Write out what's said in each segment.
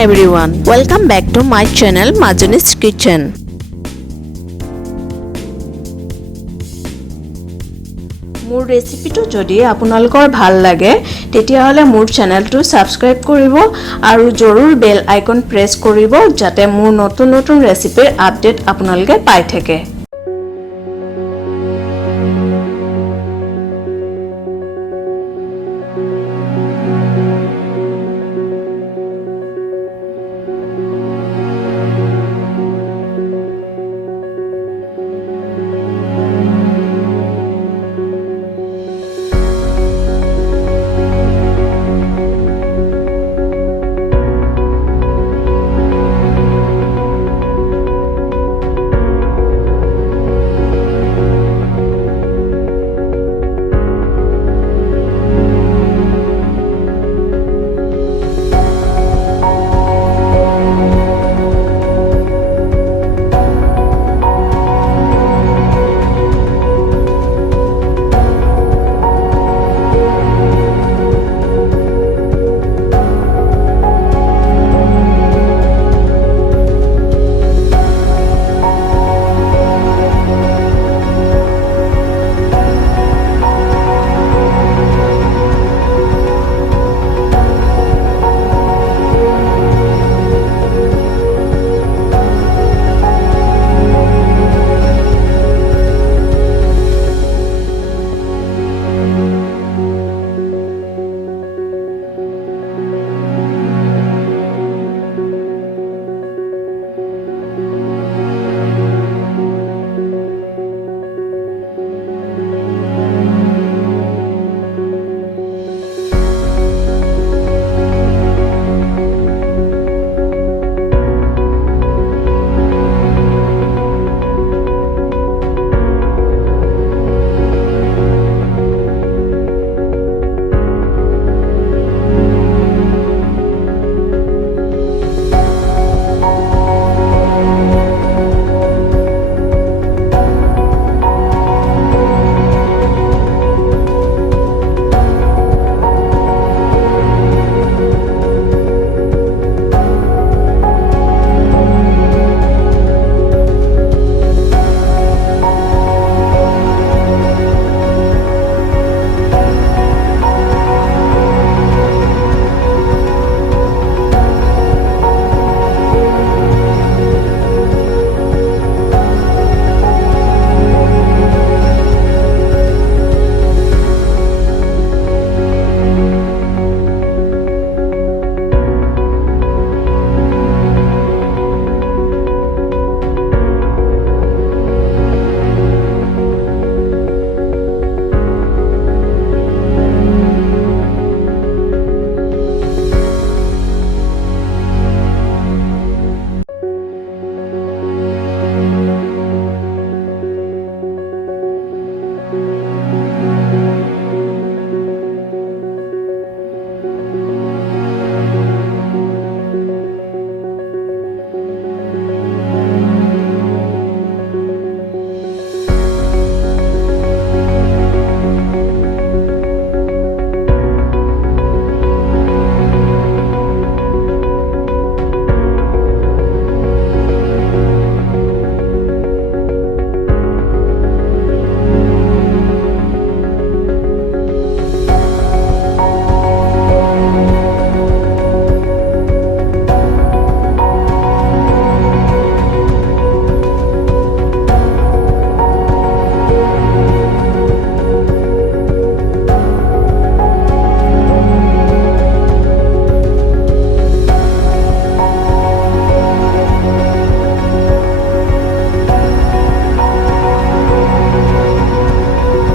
everyone, welcome back to my channel Majuni's Kitchen. মোৰ ৰেচিপিটো যদি আপোনালোকৰ ভাল লাগে তেতিয়া হলে মোৰ চেনেলটো সাবস্ক্ৰাইব কৰিব আৰু জৰুৰ বেল আইকন প্ৰেছ কৰিব যাতে মোৰ নতুন নতুন ৰেচিপিৰ আপডেট আপোনালোকে পাই থাকে।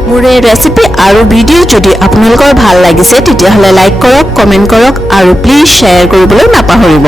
মোৰ এই ৰেচিপি আৰু ভিডিও যদি আপোনালোকৰ ভাল লাগিছে তেতিয়া হলে লাইক কৰক, কমেন্ট কৰক আৰু প্লিজ শ্বেয়াৰ কৰিবলৈ নাপাহৰিব।